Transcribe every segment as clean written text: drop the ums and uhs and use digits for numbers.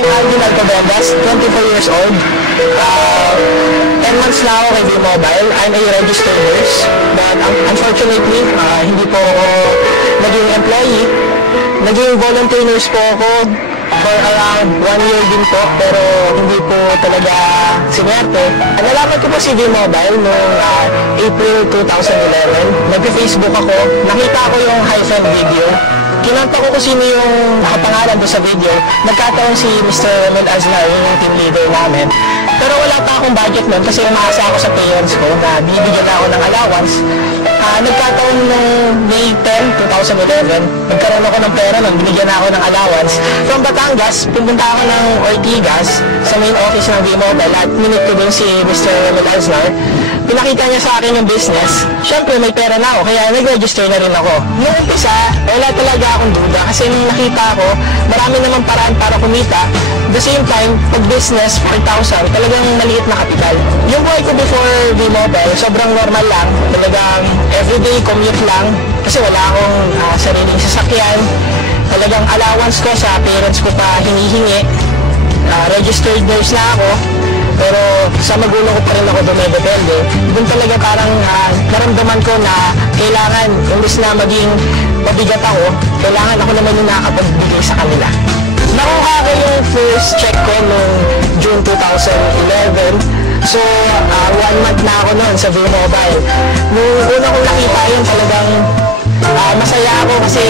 I'm Alvin Alcobendas, 24 years old. 10 months na ako kay V-Mobile. I'm a registered nurse. But unfortunately, hindi po ako naging employee. Naging volunteer nurse po ako for around 1 year din po. Pero hindi po talaga sinwerte. Nalaman ko po si V-Mobile noong April 2011. Nag-Facebook ako. Nakita ko yung hyphen video. Kinanta ko kung sino yung nakapangalan doon sa video. Nagkataon si Mr. Romel Aznar, yung team leader namin. Pero wala pa akong budget noon kasi umaasa ako sa parents ko na bibigyan ako ng allowance. Nagkataon noong May 10, 2011, nagkaroon ako ng pera noon, binigyan ako ng allowance. From Batangas, pumunta ako ng Ortigas sa main office ng V-Mobile at minute ko din si Mr. Romel Aznar. Pinakita niya sa akin yung business. Siyempre, may pera na ako, kaya nag-register na rin ako. Noong umpisa, wala talaga akong duda kasi nung nakita ko, marami namang paraan para kumita. At the same time, pag business, 4,000, talagang maliit na kapital. Yung buhay ko before V-Mobile, sobrang normal lang. Talagang everyday commute lang kasi wala akong sariling sasakyan. Talagang allowance ko sa parents ko pa hinihingi. Registered nurse na ako. Pero sa magulang ko pa rin ako dumedepende. Doon talaga parang naramdaman ko na kailangan, imbes na maging mabigat ako, kailangan ako naman yung nakakapagbigay sa kanila. Nakuha ko yung first check ko noong June 2011. So, 1 month na ako noon sa V-Mobile. Nung una kong nakita yun, talagang masaya ako kasi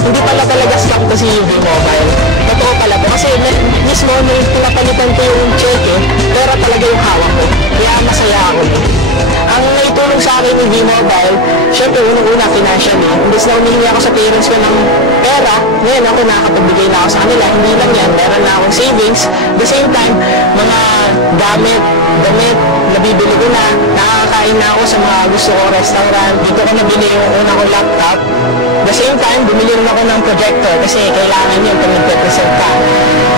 hindi pala talaga scam ko si V-Mobile. Totoo pala po kasi mismo nung pinapalitan ko yung check pera talaga yung hawak ko. Kaya masaya ako. Ang naitulong sa akin yung V-Mobile, syempre unang-una financially. Imbes na humihingi ako sa parents ko ng pera, ngayon ako nakakapagbigay na ako sa kanila. Hindi lang yan, meron na akong savings. At the same time, mga damit, nabibili ko na, nakakakain na ako sa mga gusto ko restaurant. Dito ko nabili yung una kong laptop. At the same time, bumili rin ako ng projector kasi kailangan yun pag nagpe-present ka.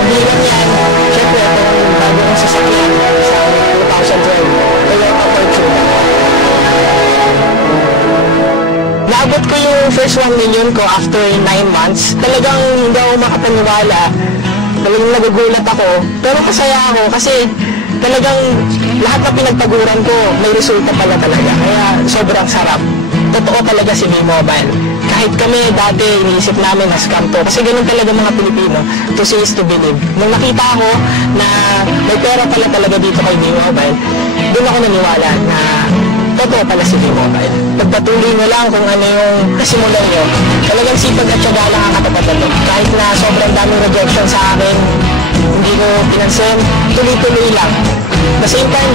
Hindi lang yan, syempre itong bago kong sasakyan sa 2012, Toyota Fortuner. Naabot ko yung first 1 million ko after 9 months. Talagang hindi ako makapaniwala. Talagang nagugulat ako. Pero masaya ako kasi talagang lahat na pinagpaguran ko, may resulta pala talaga. Kaya sobrang sarap. Totoo talaga si V-Mobile. Kahit kami dati iniisip namin na scam to. Kasi ganun talaga mga Pilipino. To see is to believe. Nung nakita ko na may pera pala talaga dito kay V-Mobile, doon ako naniwala na totoo pala si V-Mobile. Pagpatuloy nyo lang kung ano yung nasimulan nyo. Talagang sipag at syaga lang ang katapat. Kahit na sobrang daming rejection sa akin, hindi ko pinansin, tuloy-tuloy lang. At the same time,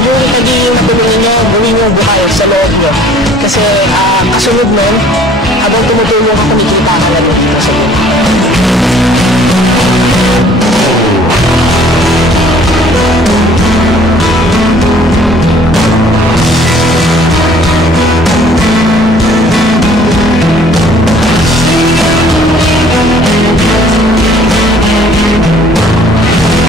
yung nagiging natulungan nyo, gawin nyo buhay sa loob nyo. Kasi kasunod nun, habang tumutulong ka, kumikita ka na dito sa loob.